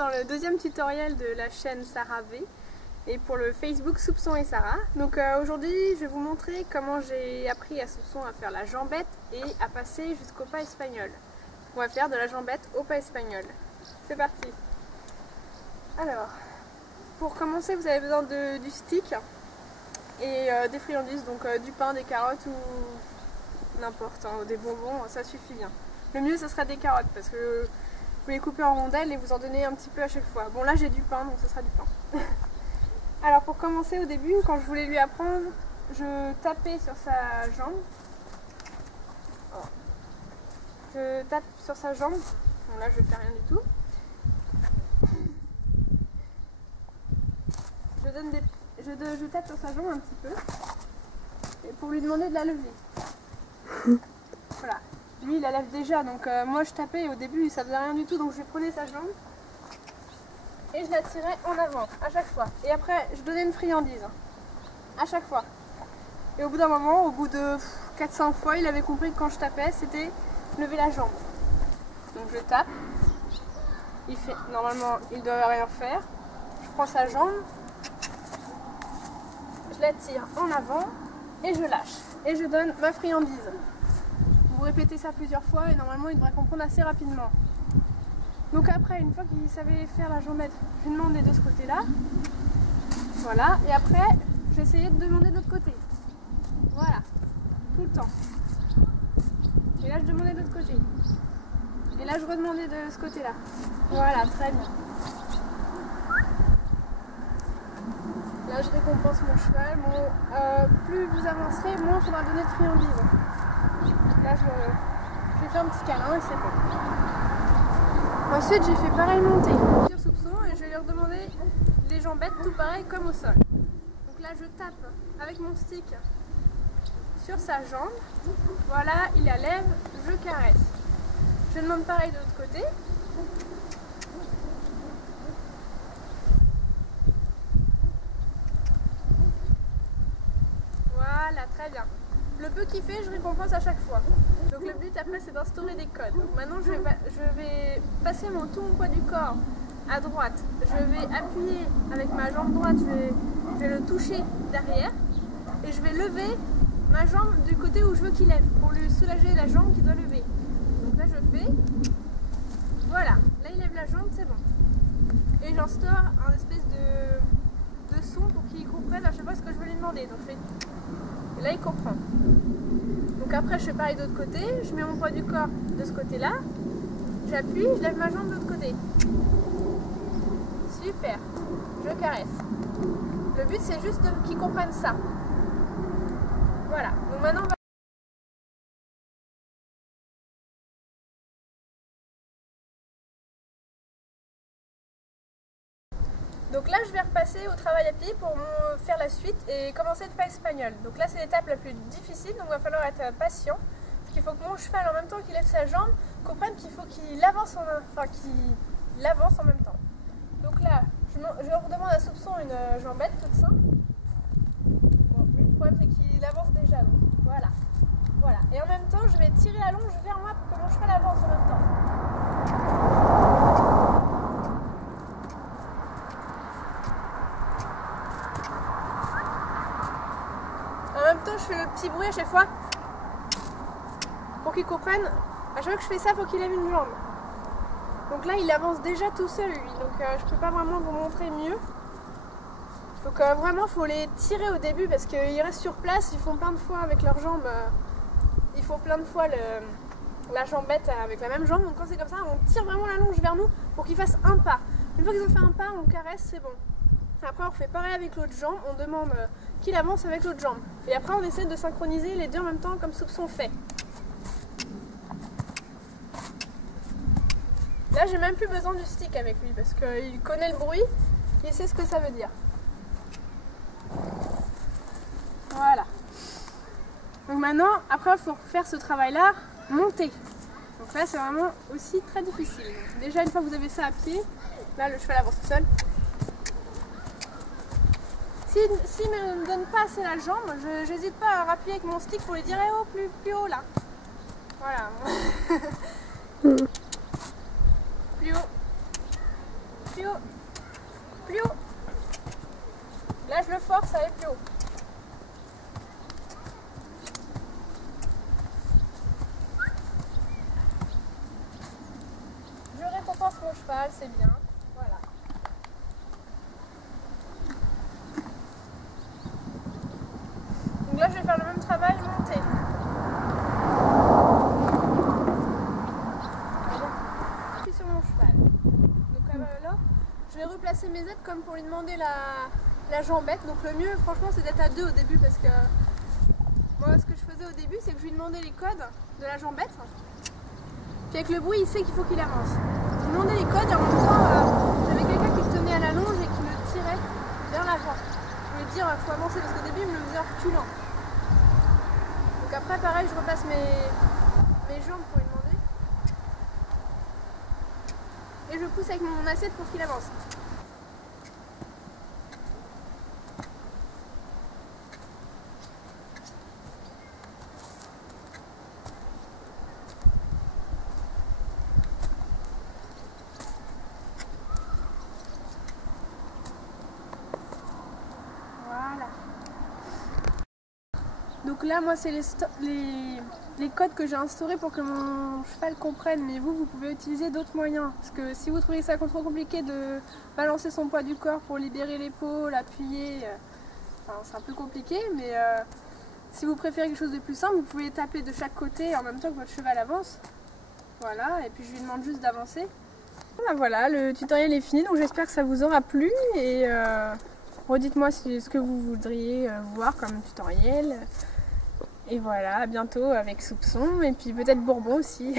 dans le deuxième tutoriel de la chaîne Sarah V et pour le Facebook Soupçon et Sarah. Donc aujourd'hui je vais vous montrer comment j'ai appris à Soupçon à faire la jambette et à passer jusqu'au pas espagnol. On va faire de la jambette au pas espagnol. C'est parti. Alors, pour commencer vous avez besoin du stick et des friandises, donc du pain, des carottes ou n'importe, hein, des bonbons, ça suffit bien. Le mieux ce sera des carottes parce que vous les coupez en rondelles et vous en donnez un petit peu à chaque fois. Bon là j'ai du pain donc ce sera du pain. Alors pour commencer au début, quand je voulais lui apprendre, je tapais sur sa jambe. Je tape sur sa jambe. Bon là je fais rien du tout. Je tape sur sa jambe un petit peu et pour lui demander de la lever. Voilà. Lui il la lève déjà, donc moi je tapais et au début ça faisait rien du tout, donc je prenais sa jambe et je la tirais en avant à chaque fois. Et après je donnais une friandise à chaque fois. Et au bout d'un moment, au bout de 4-5 fois, il avait compris que quand je tapais c'était lever la jambe. Donc je tape, il fait, normalement il doit rien faire. Je prends sa jambe, je la tire en avant et je lâche. Et je donne ma friandise. Vous répétez ça plusieurs fois et normalement il devrait comprendre assez rapidement. Donc après, une fois qu'il savait faire la jambette, je lui demandais de ce côté-là. Voilà, et après, j'essayais de demander de l'autre côté. Voilà, tout le temps. Et là, je demandais de l'autre côté. Et là, je redemandais de ce côté-là. Voilà, très bien. Là, je récompense mon cheval. Bon, plus vous avancerez, moins il faudra donner de friandises. Là, je lui fais un petit câlin et c'est bon. Ensuite, j'ai fait pareil monter sur Soupçon et je vais lui redemander les jambettes tout pareil comme au sol. Donc là, je tape avec mon stick sur sa jambe. Voilà, il la lève, je caresse. Je demande pareil de l'autre côté. Voilà, très bien. Le peu qu'il fait, je récompense à chaque fois. Donc le but après c'est d'instaurer des codes. Donc maintenant je vais passer tout mon poids du corps à droite. Je vais appuyer avec ma jambe droite, je vais le toucher derrière. Et je vais lever ma jambe du côté où je veux qu'il lève, pour lui soulager la jambe qu'il doit lever. Donc là je fais, voilà, là il lève la jambe, c'est bon. Et j'instaure un espèce de son pour qu'il comprenne à chaque fois ce que je veux lui demander. Donc je fais, et là il comprend. Donc après je fais pareil de l'autre côté, je mets mon poids du corps de ce côté là, j'appuie, je lève ma jambe de l'autre côté. Super, je caresse. Le but c'est juste qu'ils comprennent ça. Voilà, donc maintenant on va... Donc là je vais repasser au travail à pied pour faire la suite et commencer le pas espagnol. Donc là c'est l'étape la plus difficile, donc il va falloir être patient. Parce qu'il faut que mon cheval en même temps qu'il lève sa jambe, comprenne qu'il faut qu'il avance, qu'il avance en même temps. Donc là je redemande à Soupçon une jambette toute simple. Bon, lui le problème c'est qu'il avance déjà, donc voilà. Voilà. Et en même temps je vais tirer la longe vers moi pour que mon cheval avance en même temps. En même temps, je fais le petit bruit à chaque fois pour qu'il comprenne. À chaque fois que je fais ça, il faut qu'il lève une jambe. Donc là, il avance déjà tout seul, lui. Donc je peux pas vraiment vous montrer mieux. Donc vraiment, il faut les tirer au début parce qu'ils restent sur place. Ils font plein de fois avec leurs jambes. Ils font plein de fois la jambette avec la même jambe. Donc quand c'est comme ça, on tire vraiment la longe vers nous pour qu'ils fassent un pas. Une fois qu'ils ont fait un pas, on caresse, c'est bon. Après on refait pareil avec l'autre jambe, on demande qu'il avance avec l'autre jambe. Et après on essaie de synchroniser les deux en même temps comme Soupçon fait. Là j'ai même plus besoin du stick avec lui parce qu'il connaît le bruit, il sait ce que ça veut dire. Voilà. Donc maintenant, après il faut faire ce travail là, monter. Donc là c'est vraiment aussi très difficile. Donc, déjà une fois que vous avez ça à pied, là le cheval avance tout seul. S'il ne me donne pas assez la jambe, je n'hésite pas à appuyer avec mon stick pour lui dire eh oh, plus haut là. Voilà. Plus haut. plus haut. Plus haut. Là, je le force à aller plus haut. Je récompense mon cheval, c'est bien. Voilà. Donc là, je vais faire le même travail, monter. Je suis sur mon cheval. Donc là, je vais replacer mes aides comme pour lui demander la jambette. Donc le mieux, franchement, c'est d'être à deux au début parce que moi, ce que je faisais au début, c'est que je lui demandais les codes de la jambette. Puis avec le bruit, il sait qu'il faut qu'il avance. Je lui demandais les codes et en même temps, j'avais quelqu'un qui le tenait à la longe et qui le tirait vers l'avant. Je voulais dire, il faut avancer parce qu'au début, il me le faisait reculant. Donc après, pareil, je replace mes jambes pour lui demander. Et je pousse avec mon assiette pour qu'il avance. Voilà. Donc là, moi, c'est les codes que j'ai instaurés pour que mon cheval comprenne. Mais vous pouvez utiliser d'autres moyens. Parce que si vous trouvez ça trop compliqué de balancer son poids du corps pour libérer l'épaule, appuyer, c'est un peu compliqué. Mais si vous préférez quelque chose de plus simple, vous pouvez taper de chaque côté en même temps que votre cheval avance. Voilà, et puis je lui demande juste d'avancer. Voilà, le tutoriel est fini. Donc j'espère que ça vous aura plu. Et redites-moi ce que vous voudriez voir comme tutoriel. Et voilà, à bientôt avec Soupçon et puis peut-être Bourbon aussi.